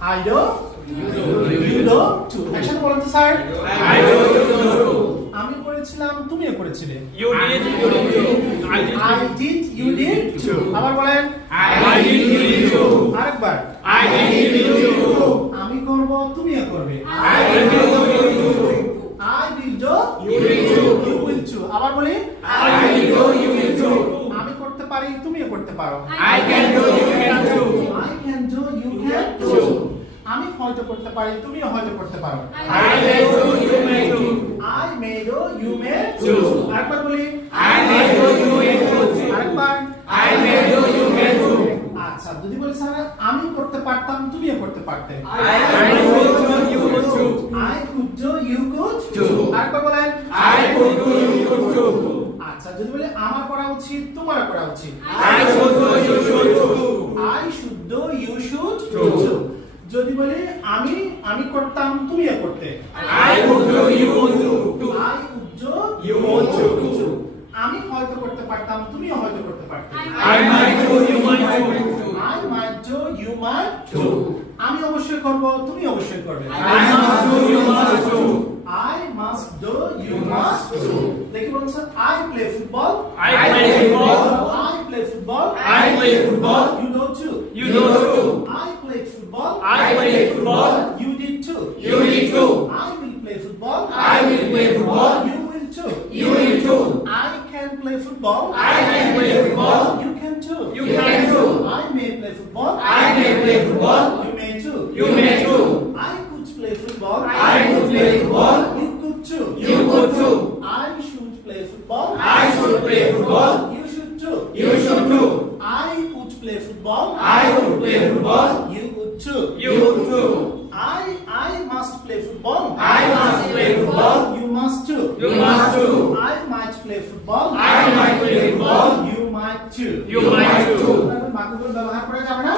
I do, you do too. একসাথে বলেন তো sir. I do, you do too. আমি করেছিলাম, তুমিও করেছিলে। You did, you did too. I did, you did too. আবার বলেন। I did, you did too. আরেকবার। I did, you did too. আমি করব, তুমিও করবে। I will do, you will do. I will do, You will do. you will too. আবার বলি। I will do, you will do. আমি করতে পারি, তুমিও করতে পারো। I can do, you can do. I can do, you can do. আমি হয়তো করতে পারি, তুমিও হয়তো করতে পারো। I may do, you may do. I may do, you may do. আরেকবার বলি। I may do, you may do. আরেকবার। I may do, you may do. আচ্ছা, যদি বলি স্যার আমি করতে পারতাম, তুমিও করতে পারতে। I could do, you could do. I could do, you could do. আরেকবার বলেন। I could do, you could do. আচ্ছা, যদি বলি আমার করা উচিত, তোমার করা উচিত। I should do, you should do. I should do, you should do. যদি বলি আমি করতাম, তুমিও করতে। I would do, you would do. I would do, You would do. আমি হয়তো করতে পারতাম, তুমিও হয়তো করতে পারতে। I might do, you might do. I might do, you might do. আমি অবশ্যই করব, তুমি অবশ্যই করবে। I must do, you must do. I must do, you must do. দেখি বলুন sir, I play football. I play football. I play football. I play football. You do too. You do too. I played football. I play football. You did too. You did too. I will play football. I will play football. You will too. You will too. I can play football. I can play football. You can too. You can too. I may play football. I may play football. You may too. You may too. I could play football. I could play football. You could too. You could too. I should play football. I should play football. You should too. You should too. I would play football. I would play football. You would too. You would too. I must play football. I must play football. You must too. You must too. I might play football. I might play football. You might too. You might too. বাক্যগুলো ব্যবহার করা যাবে না।